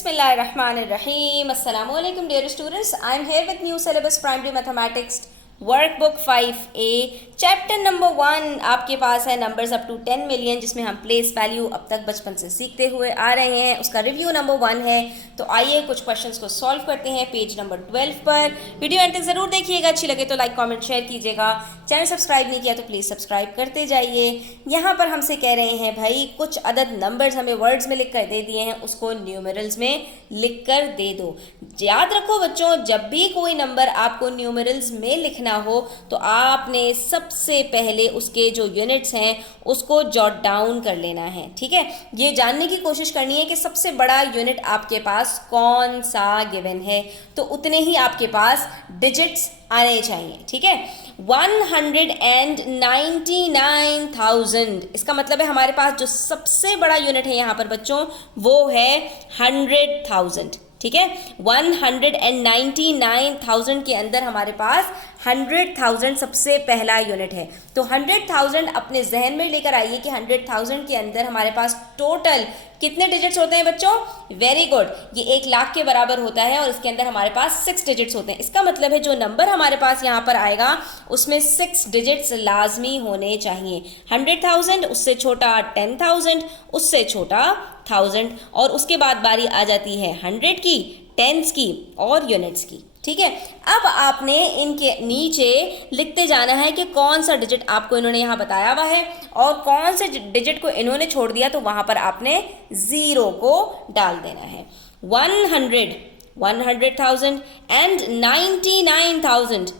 Bismillahirrahmanirrahim. Assalamu alaikum dear students. I am here with new syllabus primary mathematics workbook 5A chapter number 1 आपके पास है numbers up to 10 million, जिसमें हम place value अब तक बचपन से सीखते हुए आ रहे हैं। उसका रिव्यू नंबर 1 है। तो आइए कुछ क्वेश्चंस को सॉल्व करते हैं पेज नंबर 12 पर। वीडियो एंड तक ज़रूर देखिएगा, अच्छी लगे तो लाइक कमेंट शेयर कीजिएगा। चैनल सब्सक्राइब नहीं किया तो प्लीज़ सब्सक्राइब करते जाइए। यहाँ पर हमसे कह रहे हैं भाई कुछ अदद नंबर्स हमें वर्ड्स में लिख कर दे दिए हैं, उसको न्यूमेरल्स में लिख कर दे दो। याद रखो बच्चों, जब भी कोई नंबर आपको न्यूमेरल्स में लिखना हो तो आपने सबसे पहले उसके जो यूनिट्स हैं उसको जॉट डाउन कर लेना है। ठीक है, ये जानने की कोशिश करनी है कि सबसे बड़ा यूनिट आपके पास कौन सा गिवन है, तो उतने ही आपके पास डिजिट्स आने चाहिए। ठीक है, 199,000 इसका मतलब है हमारे पास जो सबसे बड़ा यूनिट है यहाँ पर बच्चों वो है 100,000। ठीक है, 199,000 के अंदर हमारे पास 100,000 सबसे पहला यूनिट है। तो 100,000 अपने जहन में लेकर आइए कि 100,000 के अंदर हमारे पास टोटल कितने डिजिट्स होते हैं बच्चों। वेरी गुड, ये 1,00,000 के बराबर होता है और इसके अंदर हमारे पास 6 डिजिट्स होते हैं। इसका मतलब है जो नंबर हमारे पास यहाँ पर आएगा उसमें 6 डिजिट्स लाजमी होने चाहिए। 100,000, उससे छोटा 10,000, उससे छोटा 1000 और उसके बाद बारी आ जाती है 100 की, टेंस की और यूनिट्स की। ठीक है, अब आपने इनके नीचे लिखते जाना है कि कौन सा डिजिट आपको इन्होंने यहाँ बताया हुआ है और कौन से डिजिट को इन्होंने छोड़ दिया, तो वहां पर आपने 0 को डाल देना है। 100,000 एंड 99,000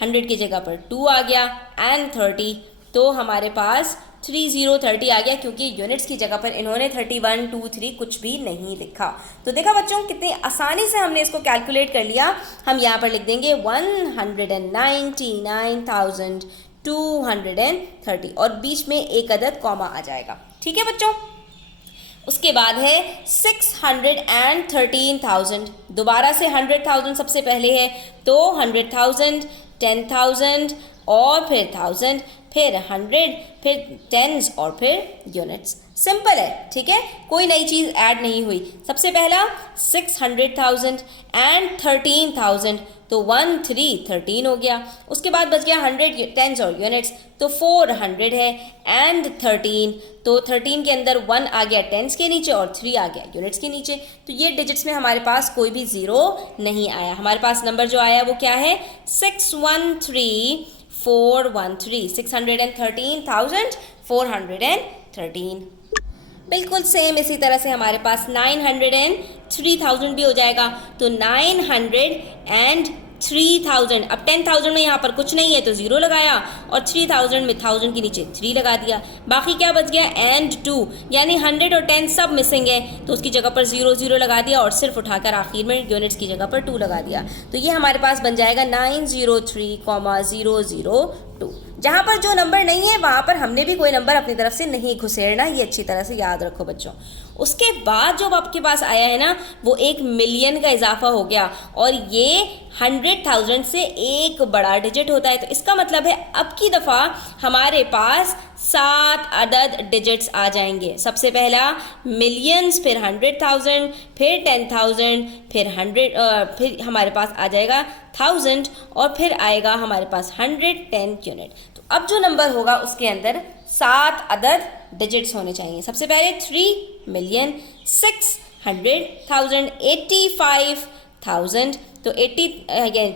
100 की जगह पर 2 आ गया एंड 30, तो हमारे पास 30 आ गया क्योंकि यूनिट्स की जगह पर इन्होंने 31, 2, 3 कुछ भी नहीं लिखा। तो देखा बच्चों कितनी आसानी से हमने इसको कैलकुलेट कर लिया। हम यहाँ पर लिख देंगे 199,230 और बीच में एक अदद कॉमा आ जाएगा। ठीक है बच्चों, उसके बाद है 613,000। दोबारा से 100,000 सबसे पहले है, तो 100,000, 10,000 और फिर 1000, फिर 100, फिर टेंस और फिर यूनिट्स। सिंपल है। ठीक है, कोई नई चीज़ ऐड नहीं हुई। सबसे पहला 600,000 एंड 13,000, तो 13 हो गया। उसके बाद बच गया 100 टेंस और यूनिट्स, तो 400 है एंड 13, तो 13 के अंदर 1 आ गया टेंस के नीचे और 3 आ गया यूनिट्स के नीचे। तो ये डिजिट्स में हमारे पास कोई भी 0 नहीं आया। हमारे पास नंबर जो आया वो क्या है, 613,413, 613,413। बिल्कुल सेम इसी तरह से हमारे पास 903,000 भी हो जाएगा, तो 903,000। अब 10,000 में यहाँ पर कुछ नहीं है तो 0 लगाया और 3,000 में 1000 के नीचे 3 लगा दिया। बाकी क्या बच गया, एंड 2, यानी 100 और 10 सब मिसिंग है, तो उसकी जगह पर 0 लगा दिया और सिर्फ उठाकर आखिर में यूनिट्स की जगह पर 2 लगा दिया। तो ये हमारे पास बन जाएगा 903,002। जहाँ पर जो नंबर नहीं है वहाँ पर हमने भी कोई नंबर अपनी तरफ से नहीं घुसेड़ना, ये अच्छी तरह से याद रखो बच्चों। उसके बाद जो आपके पास आया है ना वो 1 मिलियन का इजाफा हो गया और ये 100,000 से एक बड़ा डिजिट होता है। तो इसका मतलब है अब की दफ़ा हमारे पास 7 अदद डिजिट्स आ जाएंगे। सबसे पहला मिलियंस, फिर 100,000, फिर 10,000, फिर 100, फिर हमारे पास आ जाएगा 1000 और फिर आएगा हमारे पास 110 यूनिट। तो अब जो नंबर होगा उसके अंदर 7 अदद डिजिट्स होने चाहिए। सबसे पहले 3,600,000, 85,000, तो 80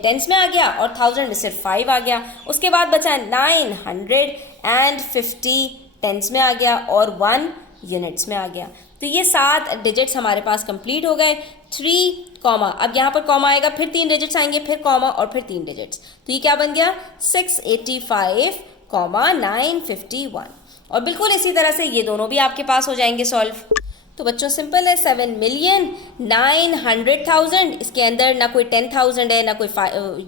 टेंस में आ गया और 1000 में सिर्फ 5 आ गया। उसके बाद बचा 950 टेंस में आ गया और 1 यूनिट्स में आ गया। तो ये 7 डिजिट्स हमारे पास कंप्लीट हो गए। 3 कॉमा, अब यहाँ पर कॉमा आएगा, फिर 3 डिजिट्स आएंगे, फिर कॉमा और फिर 3 डिजिट्स। तो ये क्या बन गया, 685,951। और बिल्कुल इसी तरह से ये दोनों भी आपके पास हो जाएंगे सॉल्व। तो बच्चों सिंपल है, 7,900,000, इसके अंदर ना कोई 10,000 है ना कोई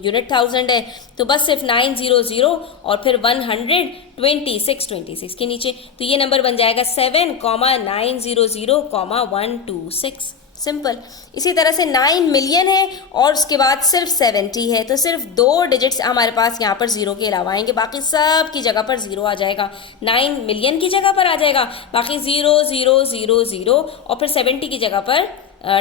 यूनिट 1000 है, तो बस सिर्फ 900 और फिर 126 के नीचे। तो ये नंबर बन जाएगा 7,900,126। सिंपल। इसी तरह से 9 मिलियन है और उसके बाद सिर्फ 70 है, तो सिर्फ 2 डिजिट्स हमारे पास यहाँ पर ज़ीरो के अलावा आएंगे, बाकी सब की जगह पर ज़ीरो आ जाएगा। 9 मिलियन की जगह पर आ जाएगा, बाकी 0 0 0 0 और फिर 70 की जगह पर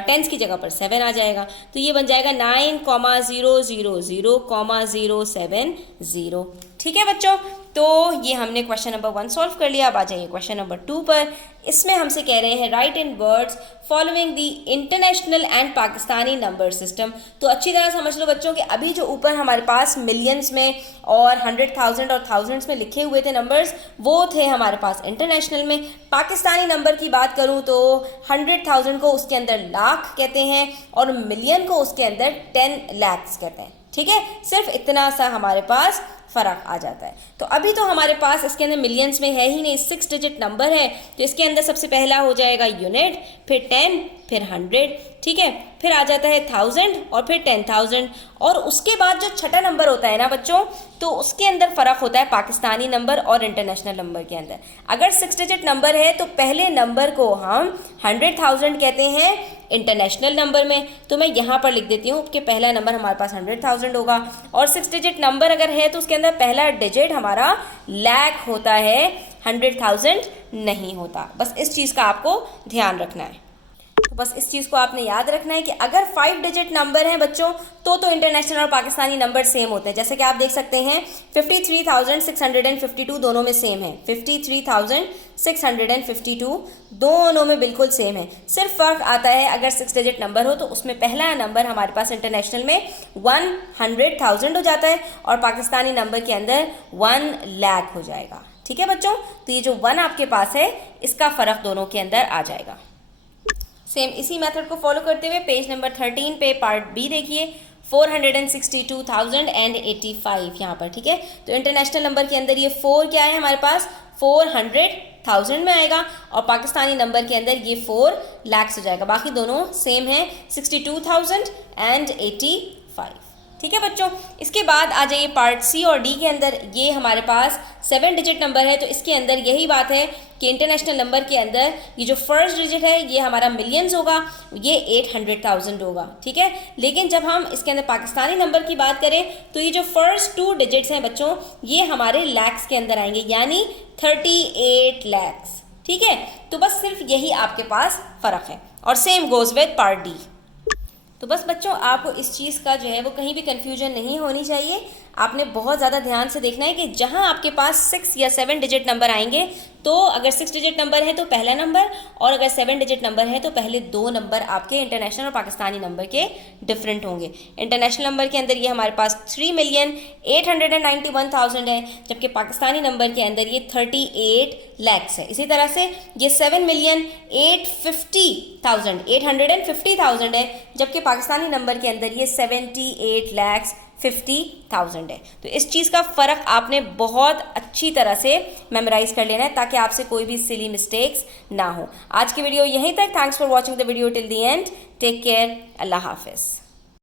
टेंस की जगह पर 7 आ जाएगा। तो ये बन जाएगा 9,000,070। ठीक है बच्चों, तो ये हमने क्वेश्चन नंबर 1 सॉल्व कर लिया। अब आ जाइए क्वेश्चन नंबर 2 पर। इसमें हमसे कह रहे हैं right in words following the international and Pakistani number system. तो अच्छी तरह समझ लो बच्चों कि अभी जो ऊपर हमारे पास मिलियंस में और 100,000 और थाउजेंड्स में लिखे हुए थे नंबर्स, वो थे हमारे पास इंटरनेशनल में। पाकिस्तानी नंबर की बात करूं तो 100,000 को उसके अंदर लाख कहते हैं और मिलियन को उसके अंदर 10 lakhs कहते हैं। ठीक है, सिर्फ इतना सा हमारे पास फ़र्क आ जाता है। तो अभी तो हमारे पास इसके अंदर मिलियंस में है ही नहीं, 6 डिजिट नंबर है, तो इसके अंदर सबसे पहला हो जाएगा यूनिट, फिर 10, फिर 100, ठीक है, फिर आ जाता है 1000 और फिर 10,000, और उसके बाद जो छठा नंबर होता है ना बच्चों, तो उसके अंदर फ़र्क होता है पाकिस्तानी नंबर और इंटरनेशनल नंबर के अंदर। अगर 6 डिजिट नंबर है तो पहले नंबर को हम 100,000 कहते हैं इंटरनेशनल नंबर में, तो मैं यहाँ पर लिख देती हूँ कि पहला नंबर हमारे पास 100,000 होगा। और 6 डिजिट नंबर अगर है तो उसके अंदर पहला डिजिट हमारा लाख होता है, 100,000 नहीं होता। बस इस चीज़ का आपको ध्यान रखना है। तो बस इस चीज़ को आपने याद रखना है कि अगर 5 डिजिट नंबर हैं बच्चों तो इंटरनेशनल और पाकिस्तानी नंबर सेम होते हैं। जैसे कि आप देख सकते हैं 53,652 दोनों में सेम है, 53,652 दोनों में बिल्कुल सेम है। सिर्फ फ़र्क आता है अगर 6 डिजिट नंबर हो तो उसमें पहला नंबर हमारे पास इंटरनेशनल में 100,000 हो जाता है और पाकिस्तानी नंबर के अंदर 1 लाख हो जाएगा। ठीक है बच्चों, तो ये जो 1 आपके पास है इसका फ़र्क दोनों के अंदर आ जाएगा। सेम इसी मेथड को फॉलो करते हुए पेज नंबर 13 पे पार्ट बी देखिए, 462,085 यहाँ पर। ठीक है, तो इंटरनेशनल नंबर के अंदर ये 4 क्या है हमारे पास, 400,000 में आएगा और पाकिस्तानी नंबर के अंदर ये 4 lakhs हो जाएगा। बाकी दोनों सेम है, 62,085। ठीक है बच्चों, इसके बाद आ जाइए पार्ट सी और डी के अंदर। ये हमारे पास 7 डिजिट नंबर है, तो इसके अंदर यही बात है कि इंटरनेशनल नंबर के अंदर ये जो फर्स्ट डिजिट है ये हमारा मिलियंस होगा, ये 800,000 होगा। ठीक है, लेकिन जब हम इसके अंदर पाकिस्तानी नंबर की बात करें तो ये जो फर्स्ट 2 डिजिट्स हैं बच्चों ये हमारे लैक्स के अंदर आएंगे, यानी 38 lakhs। ठीक है, तो बस सिर्फ यही आपके पास फ़र्क है और same goes with part D. तो बस बच्चों आपको इस चीज़ का जो है वो कहीं भी कन्फ्यूजन नहीं होनी चाहिए। आपने बहुत ज़्यादा ध्यान से देखना है कि जहाँ आपके पास 6 या 7 डिजिट नंबर आएंगे तो अगर 6 डिजिट नंबर है तो पहला नंबर, और अगर 7 डिजिट नंबर है तो पहले 2 नंबर आपके इंटरनेशनल और पाकिस्तानी नंबर के डिफरेंट होंगे। इंटरनेशनल नंबर के अंदर ये हमारे पास 3,891,000 है, जबकि पाकिस्तानी नंबर के अंदर ये 38 lakhs है। इसी तरह से ये 7,850,000 है, जबकि पाकिस्तानी नंबर के अंदर ये 78,50,000 है। तो इस चीज़ का फ़र्क आपने बहुत अच्छी तरह से मेमोराइज कर लेना है ताकि आपसे कोई भी सिली मिस्टेक्स ना हो। आज की वीडियो यहीं तक। Thanks for watching the video till the end. Take care, अल्लाह हाफिज़।